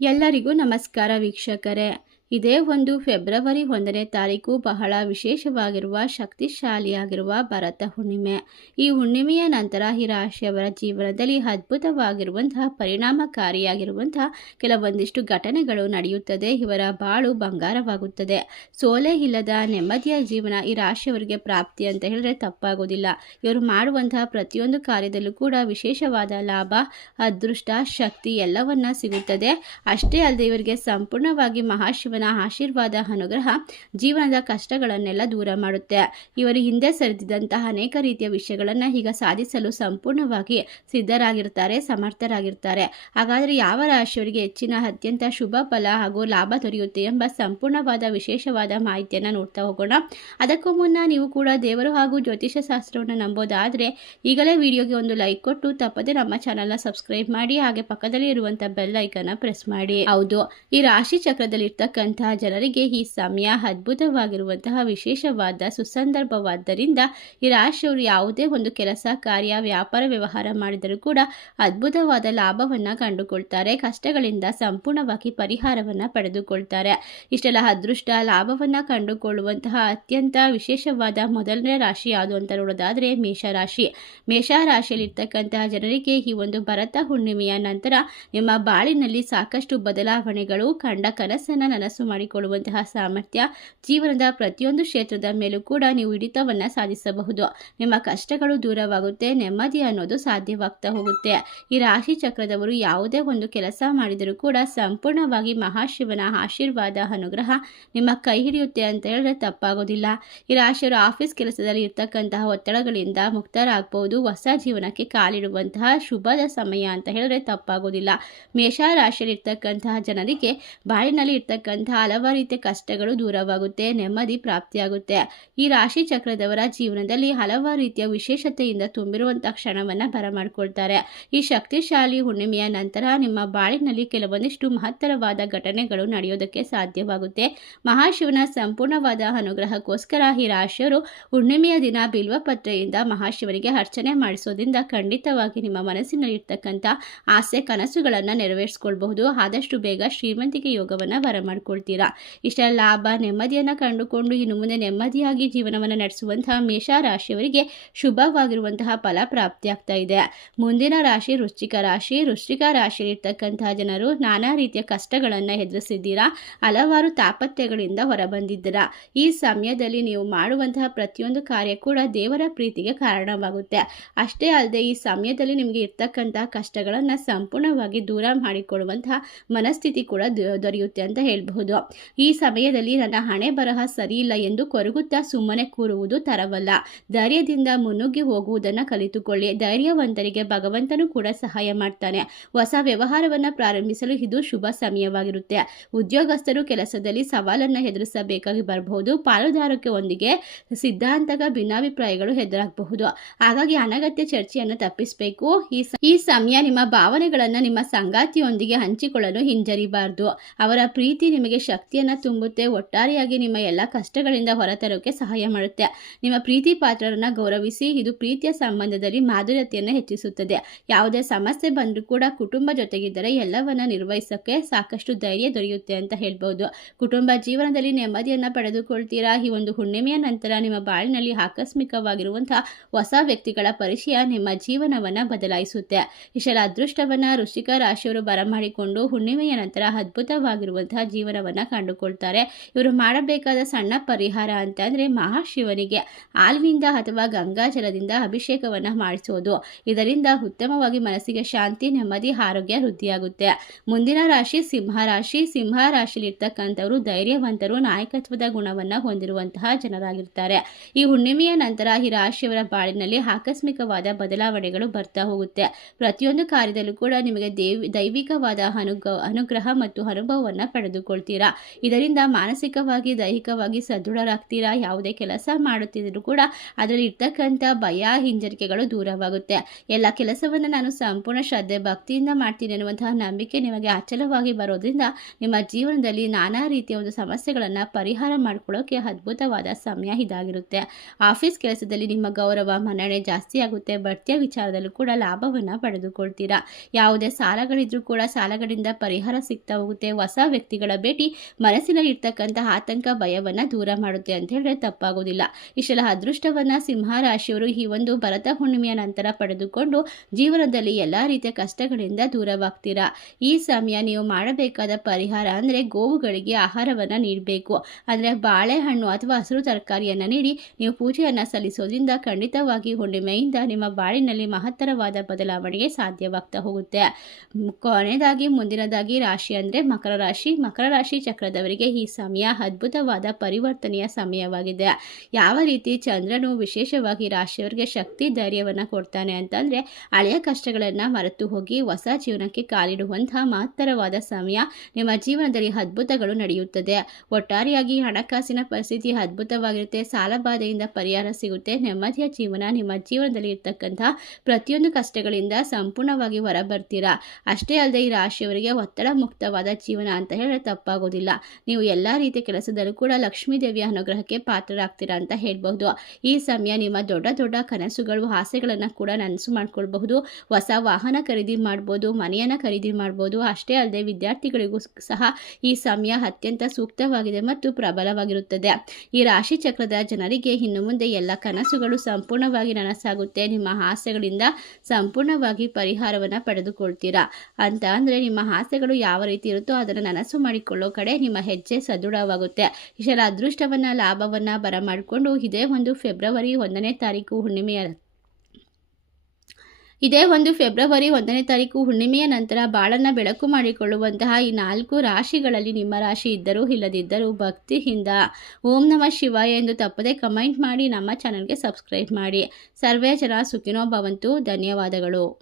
ಎಲ್ಲರಿಗೂ ನಮಸ್ಕಾರ ವೀಕ್ಷಕರೇ. ಇದೇ ಒಂದು ಫೆಬ್ರವರಿ 1ನೇ ತಾರೀಕು ಬಹಳ ವಿಶೇಷವಾಗಿರುವ ಶಕ್ತಿಶಾಲಿಯಾಗಿರುವ ಭರತ ಹುಣ್ಣಿಮೆ. ಈ ಹುಣ್ಣಿಮೆಯ ನಂತರ ಈ ರಾಶಿಯವರ ಜೀವನದಲ್ಲಿ ಅದ್ಭುತವಾಗಿರುವಂತಹ ಪರಿಣಾಮಕಾರಿಯಾಗಿರುವಂತಹ ಕೆಲವೊಂದಿಷ್ಟು ಘಟನೆಗಳು ನಡೆಯುತ್ತದೆ. ಇವರ ಬಾಳು ಬಂಗಾರವಾಗುತ್ತದೆ. ಸೋಲೆ ಇಲ್ಲದ ನೆಮ್ಮದಿಯ ಜೀವನ ಈ ರಾಶಿಯವರಿಗೆ ಪ್ರಾಪ್ತಿ ಅಂತ ಹೇಳಿದ್ರೆ ತಪ್ಪಾಗೋದಿಲ್ಲ. ಇವರು ಮಾಡುವಂತಹ ಪ್ರತಿಯೊಂದು ಕಾರ್ಯದಲ್ಲೂ ಕೂಡ ವಿಶೇಷವಾದ ಲಾಭ, ಅದೃಷ್ಟ, ಶಕ್ತಿ ಎಲ್ಲವನ್ನ ಸಿಗುತ್ತದೆ. ಅಷ್ಟೇ ಅಲ್ಲದೆ ಇವರಿಗೆ ಸಂಪೂರ್ಣವಾಗಿ ಮಹಾಶಿವನ ಆಶೀರ್ವಾದ, ಅನುಗ್ರಹ ಜೀವನದ ಕಷ್ಟಗಳನ್ನೆಲ್ಲ ದೂರ ಮಾಡುತ್ತೆ. ಇವರು ಹಿಂದೆ ಸರಿದಿದ್ದಂತಹ ಅನೇಕ ರೀತಿಯ ವಿಷಯಗಳನ್ನು ಈಗ ಸಾಧಿಸಲು ಸಂಪೂರ್ಣವಾಗಿ ಸಿದ್ಧರಾಗಿರ್ತಾರೆ, ಸಮರ್ಥರಾಗಿರ್ತಾರೆ. ಹಾಗಾದರೆ ಯಾವ ರಾಶಿಯವರಿಗೆ ಹೆಚ್ಚಿನ ಅತ್ಯಂತ ಶುಭ ಫಲ ಹಾಗೂ ಲಾಭ ದೊರೆಯುತ್ತೆ ಎಂಬ ಸಂಪೂರ್ಣವಾದ ವಿಶೇಷವಾದ ಮಾಹಿತಿಯನ್ನು ನೋಡ್ತಾ ಹೋಗೋಣ. ಅದಕ್ಕೂ ಮುನ್ನ ನೀವು ಕೂಡ ದೇವರು ಹಾಗೂ ಜ್ಯೋತಿಷ ಶಾಸ್ತ್ರವನ್ನು ನಂಬೋದಾದರೆ ಈಗಲೇ ವಿಡಿಯೋಗೆ ಒಂದು ಲೈಕ್ ಕೊಟ್ಟು ತಪ್ಪದೆ ನಮ್ಮ ಚಾನಲ್ನ ಸಬ್ಸ್ಕ್ರೈಬ್ ಮಾಡಿ, ಹಾಗೆ ಪಕ್ಕದಲ್ಲಿ ಇರುವಂಥ ಬೆಲ್ ಐಕನ್ನ ಪ್ರೆಸ್ ಮಾಡಿ. ಹೌದು, ಈ ರಾಶಿ ಚಕ್ರದಲ್ಲಿ ಇರ್ತಕ್ಕಂತಹ ಜನರಿಗೆ ಈ ಸಮಯ ಅದ್ಭುತವಾಗಿರುವಂತಹ ವಿಶೇಷವಾದ ಸುಸಂದರ್ಭವಾದ್ದರಿಂದ ಈ ರಾಶಿಯವರು ಯಾವುದೇ ಒಂದು ಕೆಲಸ, ಕಾರ್ಯ, ವ್ಯಾಪಾರ, ವ್ಯವಹಾರ ಮಾಡಿದರೂ ಕೂಡ ಅದ್ಭುತವಾದ ಲಾಭವನ್ನ ಕಂಡುಕೊಳ್ತಾರೆ. ಕಷ್ಟಗಳಿಂದ ಸಂಪೂರ್ಣವಾಗಿ ಪರಿಹಾರವನ್ನ ಪಡೆದುಕೊಳ್ತಾರೆ. ಇಷ್ಟೆಲ್ಲ ಅದೃಷ್ಟ ಲಾಭವನ್ನ ಕಂಡುಕೊಳ್ಳುವಂತಹ ಅತ್ಯಂತ ವಿಶೇಷವಾದ ಮೊದಲನೇ ರಾಶಿ ಯಾವುದು ಅಂತ ನೋಡೋದಾದ್ರೆ ಮೇಷರಾಶಿ. ಮೇಷರಾಶಿಯಲ್ಲಿರ್ತಕ್ಕಂತಹ ಜನರಿಗೆ ಈ ಒಂದು ಭರತ ಹುಣ್ಣಿಮೆಯ ನಂತರ ನಿಮ್ಮ ಬಾಳಿನಲ್ಲಿ ಸಾಕಷ್ಟು ಬದಲಾವಣೆಗಳು, ಕಂಡ ಕನಸನ್ನು ನನಸು ಮಾಡಿಕೊಳ್ಳುವಂತಹ ಸಾಮರ್ಥ್ಯ, ಜೀವನದ ಪ್ರತಿಯೊಂದು ಕ್ಷೇತ್ರದ ಮೇಲೂ ಕೂಡ ನೀವು ಹಿಡಿತವನ್ನು ಸಾಧಿಸಬಹುದು. ನಿಮ್ಮ ಕಷ್ಟಗಳು ದೂರವಾಗುತ್ತೆ, ನೆಮ್ಮದಿ ಅನ್ನೋದು ಸಾಧ್ಯವಾಗ್ತಾ ಹೋಗುತ್ತೆ. ಈ ರಾಶಿ ಚಕ್ರದವರು ಯಾವುದೇ ಒಂದು ಕೆಲಸ ಮಾಡಿದರೂ ಕೂಡ ಸಂಪೂರ್ಣವಾಗಿ ಮಹಾಶಿವನ ಆಶೀರ್ವಾದ, ಅನುಗ್ರಹ ನಿಮ್ಮ ಕೈ ಹಿಡಿಯುತ್ತೆ ಅಂತ ಹೇಳಿದ್ರೆ ತಪ್ಪಾಗೋದಿಲ್ಲ. ಈ ರಾಶಿಯವರು ಆಫೀಸ್ ಕೆಲಸದಲ್ಲಿ ಇರ್ತಕ್ಕಂತಹ ಒತ್ತಡಗಳಿಂದ ಮುಕ್ತರಾಗಬಹುದು. ಹೊಸ ಜೀವನಕ್ಕೆ ಕಾಲಿಡುವಂತಹ ಶುಭದ ಸಮಯ ಅಂತ ಹೇಳಿದ್ರೆ ತಪ್ಪಾಗೋದಿಲ್ಲ. ಮೇಷ ರಾಶಿಯಲ್ಲಿ ಇರ್ತಕ್ಕಂತಹ ಜನರಿಗೆ ಬಾಳಿನಲ್ಲಿ ಇರ್ತಕ್ಕಂತಹ ಹಲವಾರು ರೀತಿಯ ಕಷ್ಟಗಳು ದೂರವಾಗುತ್ತೆ, ನೆಮ್ಮದಿ ಪ್ರಾಪ್ತಿಯಾಗುತ್ತೆ. ಈ ರಾಶಿ ಚಕ್ರದವರ ಜೀವನದಲ್ಲಿ ಹಲವಾರು ರೀತಿಯ ವಿಶೇಷತೆಯಿಂದ ತುಂಬಿರುವಂತಹ ಕ್ಷಣವನ್ನ ಬರಮಾಡ್ಕೊಳ್ತಾರೆ. ಈ ಶಕ್ತಿಶಾಲಿ ಹುಣ್ಣಿಮೆಯ ನಂತರ ನಿಮ್ಮ ಬಾಳಿನಲ್ಲಿ ಕೆಲವೊಂದಿಷ್ಟು ಮಹತ್ತರವಾದ ಘಟನೆಗಳು ನಡೆಯೋದಕ್ಕೆ ಸಾಧ್ಯವಾಗುತ್ತೆ. ಮಹಾಶಿವನ ಸಂಪೂರ್ಣವಾದ ಅನುಗ್ರಹಕ್ಕೋಸ್ಕರ ಈ ರಾಶಿಯವರು ಹುಣ್ಣಿಮೆಯ ದಿನ ಬಿಲ್ವಪತ್ರೆಯಿಂದ ಮಹಾಶಿವನಿಗೆ ಅರ್ಚನೆ ಮಾಡಿಸೋದ್ರಿಂದ ಖಂಡಿತವಾಗಿ ನಿಮ್ಮ ಮನಸ್ಸಿನಲ್ಲಿ ಇರ್ತಕ್ಕಂಥ ಆಸೆ, ಕನಸುಗಳನ್ನು ನೆರವೇರಿಸಿಕೊಳ್ಬಹುದು. ಆದಷ್ಟು ಬೇಗ ಶ್ರೀಮಂತಿಕೆ ಯೋಗವನ್ನು ಬರಮಾಡ್ಕೊಳ್ತೀರಾ. ಇಷ್ಟ ಲಾಭ, ನೆಮ್ಮದಿಯನ್ನು ಕಂಡುಕೊಂಡು ಇನ್ನು ಮುಂದೆ ನೆಮ್ಮದಿಯಾಗಿ ಜೀವನವನ್ನು ನಡೆಸುವಂತಹ ಮೇಷ ರಾಶಿಯವರಿಗೆ ಶುಭವಾಗಿರುವಂತಹ ಫಲ ಪ್ರಾಪ್ತಿಯಾಗ್ತಾ ಇದೆ. ಮುಂದಿನ ರಾಶಿ ವೃಶ್ಚಿಕ ರಾಶಿ. ವೃಶ್ಚಿಕ ರಾಶಿಯಲ್ಲಿರ್ತಕ್ಕಂತಹ ಜನರು ನಾನಾ ರೀತಿಯ ಕಷ್ಟಗಳನ್ನು ಎದುರಿಸಿದ್ದೀರಾ, ಹಲವಾರು ತಾಪತ್ರೆಗಳಿಂದ ಹೊರಬಂದಿದ್ದೀರಾ. ಈ ಸಮಯದಲ್ಲಿ ನೀವು ಮಾಡುವಂತಹ ಪ್ರತಿಯೊಂದು ಕಾರ್ಯ ಕೂಡ ದೇವರ ಪ್ರೀತಿಗೆ ಕಾರಣವಾಗುತ್ತೆ. ಅಷ್ಟೇ ಅಲ್ಲದೆ ಈ ಸಮಯದಲ್ಲಿ ನಿಮಗೆ ಇರ್ತಕ್ಕಂತಹ ಕಷ್ಟಗಳನ್ನು ಸಂಪೂರ್ಣವಾಗಿ ದೂರ ಮಾಡಿಕೊಳ್ಳುವಂತಹ ಮನಸ್ಥಿತಿ ಕೂಡ ದೊರೆಯುತ್ತೆ ಅಂತ ಹೇಳಬಹುದು. ಈ ಸಮಯದಲ್ಲಿ ನನ್ನ ಹಣೆ ಬರಹ ಸರಿ ಇಲ್ಲ ಎಂದು ಕೊರಗುತ್ತಾ ಸುಮ್ಮನೆ ಕೂರುವುದು ತರವಲ್ಲ. ಧೈರ್ಯದಿಂದ ಮುನ್ನುಗ್ಗಿ ಹೋಗುವುದನ್ನು ಕಲಿತುಕೊಳ್ಳಿ. ಧೈರ್ಯವಂತರಿಗೆ ಭಗವಂತನು ಕೂಡ ಸಹಾಯ ಮಾಡ್ತಾನೆ. ಹೊಸ ವ್ಯವಹಾರವನ್ನು ಪ್ರಾರಂಭಿಸಲು ಇದು ಶುಭ ಸಮಯವಾಗಿರುತ್ತೆ. ಉದ್ಯೋಗಸ್ಥರು ಕೆಲಸದಲ್ಲಿ ಸವಾಲನ್ನು ಎದುರಿಸಬೇಕಾಗಿ ಬರಬಹುದು. ಪಾಲುದಾರಕ್ಕೆ ಒಂದಿಗೆ ಸಿದ್ಧಾಂತಕ ಭಿನ್ನಾಭಿಪ್ರಾಯಗಳು ಎದುರಾಗಬಹುದು. ಹಾಗಾಗಿ ಅನಗತ್ಯ ಚರ್ಚೆಯನ್ನು ತಪ್ಪಿಸಬೇಕು. ಈ ಸಮಯ ನಿಮ್ಮ ಭಾವನೆಗಳನ್ನು ನಿಮ್ಮ ಸಂಗಾತಿಯೊಂದಿಗೆ ಹಂಚಿಕೊಳ್ಳಲು ಹಿಂಜರಿಬಾರದು. ಅವರ ಪ್ರೀತಿ ನಿಮಗೆ ಶಕ್ತಿಯನ್ನು ತುಂಬುತ್ತೆ. ಒಟ್ಟಾರೆಯಾಗಿ ನಿಮ್ಮ ಎಲ್ಲ ಕಷ್ಟಗಳಿಂದ ಹೊರತರೋಕೆ ಸಹಾಯ ಮಾಡುತ್ತೆ. ನಿಮ್ಮ ಪ್ರೀತಿ ಪಾತ್ರರನ್ನ ಗೌರವಿಸಿ. ಇದು ಪ್ರೀತಿಯ ಸಂಬಂಧದಲ್ಲಿ ಮಾಧುರ್ಯತೆಯನ್ನು ಹೆಚ್ಚಿಸುತ್ತದೆ. ಯಾವುದೇ ಸಮಸ್ಯೆ ಬಂದರೂ ಕೂಡ ಕುಟುಂಬ ಜೊತೆಗಿದ್ದರೆ ಎಲ್ಲವನ್ನ ನಿರ್ವಹಿಸೋಕೆ ಸಾಕಷ್ಟು ಧೈರ್ಯ ದೊರೆಯುತ್ತೆ ಅಂತ ಹೇಳ್ಬೋದು. ಕುಟುಂಬ ಜೀವನದಲ್ಲಿ ನೆಮ್ಮದಿಯನ್ನು ಪಡೆದುಕೊಳ್ತೀರಾ. ಈ ಒಂದು ಹುಣ್ಣಿಮೆಯ ನಂತರ ನಿಮ್ಮ ಬಾಳಿನಲ್ಲಿ ಆಕಸ್ಮಿಕವಾಗಿರುವಂತಹ ಹೊಸ ವ್ಯಕ್ತಿಗಳ ಪರಿಚಯ ನಿಮ್ಮ ಜೀವನವನ್ನು ಬದಲಾಯಿಸುತ್ತೆ. ಇಷ್ಟೆಲ್ಲ ಅದೃಷ್ಟವನ್ನ ವೃಶ್ಚಿಕ ರಾಶಿಯವರು ಬರಮಾಡಿಕೊಂಡು ಹುಣ್ಣಿಮೆಯ ನಂತರ ಅದ್ಭುತವಾಗಿರುವಂತಹ ಜೀವನವನ್ನು ಕಂಡುಕೊಳ್ತಾರೆ. ಇವರು ಮಾಡಬೇಕಾದ ಸಣ್ಣ ಪರಿಹಾರ ಅಂತಂದರೆ ಮಹಾಶಿವನಿಗೆ ಹಾಲಿನಿಂದ ಅಥವಾ ಗಂಗಾಜಲದಿಂದ ಅಭಿಷೇಕವನ್ನು ಮಾಡಿಸೋದು. ಇದರಿಂದ ಉತ್ತಮವಾಗಿ ಮನಸ್ಸಿಗೆ ಶಾಂತಿ, ನೆಮ್ಮದಿ, ಆರೋಗ್ಯ ವೃದ್ಧಿಯಾಗುತ್ತೆ. ಮುಂದಿನ ರಾಶಿ ಸಿಂಹರಾಶಿ. ಸಿಂಹರಾಶಿಯಲ್ಲಿರ್ತಕ್ಕಂಥವರು ಧೈರ್ಯವಂತರು, ನಾಯಕತ್ವದ ಗುಣವನ್ನು ಹೊಂದಿರುವಂತಹ ಜನರಾಗಿರ್ತಾರೆ. ಈ ಹುಣ್ಣಿಮೆಯ ನಂತರ ಈ ರಾಶಿಯವರ ಬಾಳಿನಲ್ಲಿ ಆಕಸ್ಮಿಕವಾದ ಬದಲಾವಣೆಗಳು ಬರ್ತಾ ಹೋಗುತ್ತೆ. ಪ್ರತಿಯೊಂದು ಕಾರ್ಯದಲ್ಲೂ ಕೂಡ ನಿಮಗೆ ದೈವಿಕವಾದ ಅನುಗ್ರಹ ಮತ್ತು ಅನುಭವವನ್ನು ಪಡೆದುಕೊಳ್ತೀರಾ. ಪಡೆದುಕೊಳ್ತೀರಾ. ಇದರಿಂದ ಮಾನಸಿಕವಾಗಿ ದೈಹಿಕವಾಗಿ ಸದೃಢರಾಗ್ತೀರಾ. ಯಾವುದೇ ಕೆಲಸ ಮಾಡುತ್ತಿದ್ರೂ ಕೂಡ ಅದರಲ್ಲಿ ಇರ್ತಕ್ಕಂಥ ಭಯ ಹಿಂಜರಿಕೆಗಳು ದೂರವಾಗುತ್ತೆ. ಎಲ್ಲ ಕೆಲಸವನ್ನು ನಾನು ಸಂಪೂರ್ಣ ಶ್ರದ್ಧೆ ಭಕ್ತಿಯಿಂದ ಮಾಡ್ತೀನಿ ಅನ್ನುವಂತಹ ನಂಬಿಕೆ ನಿಮಗೆ ಅಚಲವಾಗಿ ಬರೋದ್ರಿಂದ ನಿಮ್ಮ ಜೀವನದಲ್ಲಿ ನಾನಾ ರೀತಿಯ ಒಂದು ಸಮಸ್ಯೆಗಳನ್ನು ಪರಿಹಾರ ಮಾಡ್ಕೊಳ್ಳೋಕೆ ಅದ್ಭುತವಾದ ಸಮಯ ಇದಾಗಿರುತ್ತೆ. ಆಫೀಸ್ ಕೆಲಸದಲ್ಲಿ ನಿಮ್ಮ ಗೌರವ ಮನ್ನಣೆ ಜಾಸ್ತಿ ಆಗುತ್ತೆ. ಬಡ್ತಿಯ ವಿಚಾರದಲ್ಲೂ ಕೂಡ ಲಾಭವನ್ನು ಪಡೆದುಕೊಳ್ತೀರಾ. ಯಾವುದೇ ಸಾಲಗಳಿದ್ರೂ ಕೂಡ ಸಾಲಗಳಿಂದ ಪರಿಹಾರ ಸಿಗ್ತಾ ಹೋಗುತ್ತೆ. ಹೊಸ ವ್ಯಕ್ತಿಗಳ ಭೇಟಿ ಮನಸ್ಸಿನಲ್ಲಿ ಇರ್ತಕ್ಕಂತಹ ಆತಂಕ ಭಯವನ್ನು ದೂರ ಮಾಡುತ್ತೆ ಅಂತ ಹೇಳಿದ್ರೆ ತಪ್ಪಾಗೋದಿಲ್ಲ. ಇಷ್ಟೆಲ್ಲ ಅದೃಷ್ಟವನ್ನು ಸಿಂಹ ರಾಶಿಯವರು ಈ ಒಂದು ಭರತ ಹುಣ್ಣಿಮೆಯ ನಂತರ ಪಡೆದುಕೊಂಡು ಜೀವನದಲ್ಲಿ ಎಲ್ಲ ರೀತಿಯ ಕಷ್ಟಗಳಿಂದ ದೂರವಾಗ್ತೀರಾ. ಈ ಸಮಯ ನೀವು ಮಾಡಬೇಕಾದ ಪರಿಹಾರ ಅಂದರೆ ಗೋವುಗಳಿಗೆ ಆಹಾರವನ್ನು ನೀಡಬೇಕು. ಅಂದರೆ ಬಾಳೆಹಣ್ಣು ಅಥವಾ ಹಸಿರು ತರಕಾರಿಯನ್ನು ನೀಡಿ ನೀವು ಪೂಜೆಯನ್ನು ಸಲ್ಲಿಸೋದ್ರಿಂದ ಖಂಡಿತವಾಗಿ ಹುಣ್ಣಿಮೆಯಿಂದ ನಿಮ್ಮ ಬಾಳಿನಲ್ಲಿ ಮಹತ್ತರವಾದ ಬದಲಾವಣೆಗೆ ಸಾಧ್ಯವಾಗ್ತಾ ಹೋಗುತ್ತೆ. ಕೊನೆಯದಾಗಿ ಮುಂದಿನದಾಗಿ ರಾಶಿ ಅಂದರೆ ಮಕರ ರಾಶಿ. ಮಕರ ರಾಶಿ ಚಕ್ರದವರಿಗೆ ಈ ಸಮಯ ಅದ್ಭುತವಾದ ಪರಿವರ್ತನೆಯ ಸಮಯವಾಗಿದೆ. ಯಾವ ರೀತಿ ಚಂದ್ರನು ವಿಶೇಷವಾಗಿ ರಾಶಿಯವರಿಗೆ ಶಕ್ತಿ ಧೈರ್ಯವನ್ನು ಕೊಡ್ತಾನೆ ಅಂತಂದರೆ ಹಳೆಯ ಕಷ್ಟಗಳನ್ನು ಮರೆತು ಹೋಗಿ ಹೊಸ ಜೀವನಕ್ಕೆ ಕಾಲಿಡುವಂತಹ ಮಹತ್ತರವಾದ ಸಮಯ. ನಿಮ್ಮ ಜೀವನದಲ್ಲಿ ಅದ್ಭುತಗಳು ನಡೆಯುತ್ತದೆ. ಒಟ್ಟಾರೆಯಾಗಿ ಹಣಕಾಸಿನ ಪರಿಸ್ಥಿತಿ ಅದ್ಭುತವಾಗಿರುತ್ತೆ. ಸಾಲಬಾಧೆಯಿಂದ ಪರಿಹಾರ ಸಿಗುತ್ತೆ. ನೆಮ್ಮದಿಯ ಜೀವನ. ನಿಮ್ಮ ಜೀವನದಲ್ಲಿ ಇರ್ತಕ್ಕಂಥ ಪ್ರತಿಯೊಂದು ಕಷ್ಟಗಳಿಂದ ಸಂಪೂರ್ಣವಾಗಿ ಹೊರಬರ್ತೀರಾ. ಅಷ್ಟೇ ಅಲ್ಲದೆ ಈ ರಾಶಿಯವರಿಗೆ ಒತ್ತಡ ಮುಕ್ತವಾದ ಜೀವನ ಅಂತ ಹೇಳಿದ್ರೆ ತಪ್ಪಾಗೋದಿಲ್ಲ. ನೀವು ಎಲ್ಲ ರೀತಿಯ ಕೆಲಸದಲ್ಲೂ ಕೂಡ ಲಕ್ಷ್ಮೀ ದೇವಿಯ ಅನುಗ್ರಹಕ್ಕೆ ಪಾತ್ರರಾಗ್ತೀರಾ ಅಂತ ಹೇಳ್ಬಹುದು. ಈ ಸಮಯ ನಿಮ್ಮ ದೊಡ್ಡ ದೊಡ್ಡ ಕನಸುಗಳು ಆಸೆಗಳನ್ನು ಕೂಡ ನನಸು ಮಾಡ್ಕೊಳ್ಬಹುದು. ಹೊಸ ವಾಹನ ಖರೀದಿ ಮಾಡ್ಬೋದು, ಮನೆಯನ್ನು ಖರೀದಿ ಮಾಡ್ಬೋದು. ಅಷ್ಟೇ ಅಲ್ಲದೆ ವಿದ್ಯಾರ್ಥಿಗಳಿಗೂ ಸಹ ಈ ಸಮಯ ಅತ್ಯಂತ ಸೂಕ್ತವಾಗಿದೆ ಮತ್ತು ಪ್ರಬಲವಾಗಿರುತ್ತದೆ. ಈ ರಾಶಿ ಚಕ್ರದ ಜನರಿಗೆ ಇನ್ನು ಮುಂದೆ ಎಲ್ಲ ಕನಸುಗಳು ಸಂಪೂರ್ಣವಾಗಿ ನನಸಾಗುತ್ತೆ. ನಿಮ್ಮ ಆಸೆಗಳಿಂದ ಸಂಪೂರ್ಣವಾಗಿ ಪರಿಹಾರವನ್ನು ಪಡೆದುಕೊಳ್ತೀರಾ. ಅಂತ ಅಂದರೆ ನಿಮ್ಮ ಆಸೆಗಳು ಯಾವ ರೀತಿ ಇರುತ್ತೋ ಅದನ್ನು ನನಸು ಮಾಡಿಕೊಳ್ಳೋ ಕಡೆ ನಿಮ್ಮ ಹೆಜ್ಜೆ ಸದೃಢವಾಗುತ್ತೆ. ಇಷ್ಟೆಲ್ಲ ಅದೃಷ್ಟವನ್ನು ಲಾಭವನ್ನು ಬರಮಾಡಿಕೊಂಡು ಇದೇ ಒಂದು ಫೆಬ್ರವರಿ 1ನೇ ಹುಣ್ಣಿಮೆಯ ನಂತರ ಬಾಳನ್ನು ಬೆಳಕು ಮಾಡಿಕೊಳ್ಳುವಂತಹ ಈ 4 ರಾಶಿಗಳಲ್ಲಿ ನಿಮ್ಮ ರಾಶಿ ಇದ್ದರೂ ಇಲ್ಲದಿದ್ದರೂ ಭಕ್ತಿಯಿಂದ ಓಂ ನಮಃ ಶಿವಾಯ ಎಂದು ತಪ್ಪದೆ ಕಮೆಂಟ್ ಮಾಡಿ ನಮ್ಮ ಚಾನಲ್ಗೆ ಸಬ್ಸ್ಕ್ರೈಬ್ ಮಾಡಿ. ಸರ್ವೇ ಜನ ಸುಖಿನೋ ಭವಂತು. ಧನ್ಯವಾದಗಳು.